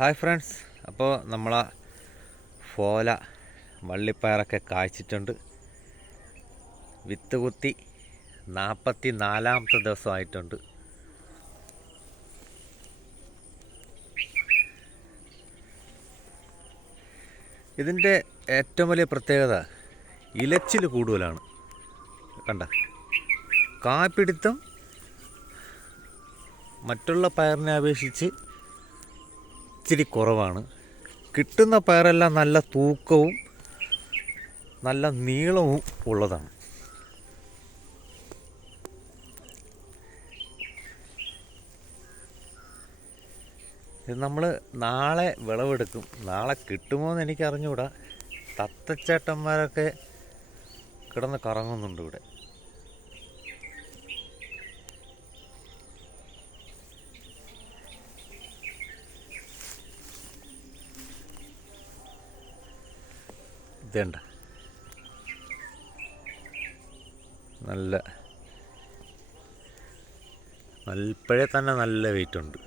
Hi friends. അപ്പോൾ നമ്മളെ ഫോല വള്ളിപ്പയറൊക്കെ കായ്ച്ചിട്ടുണ്ട്. വിത്ത് കുത്തി നാൽപ്പത്തി നാലാമത്തെ ദിവസമായിട്ടുണ്ട്. ഇതിന്റെ ഏറ്റവും വലിയ പ്രത്യേകത ഇലച്ചിൽ കൂടുതലാണ്. കണ്ട? കാപ്പിടുത്തം മറ്റുള്ള പയറിനെ അപേക്ഷിച്ച് ഇച്ചിരി കുറവാണ്. കിട്ടുന്ന പയറെല്ലാം നല്ല തൂക്കവും നല്ല നീളവും ഉള്ളതാണ്. ഇത് നമ്മൾ നാളെ വിളവെടുക്കും. നാളെ കിട്ടുമോ എന്ന് എനിക്ക് തത്തച്ചേട്ടന്മാരൊക്കെ കിടന്ന് കറങ്ങുന്നുണ്ട് ഇവിടെ. ഇതേണ്ട. നല്ല നല്ല തന്നെ നല്ല വെയിറ്റ് ഉണ്ട്.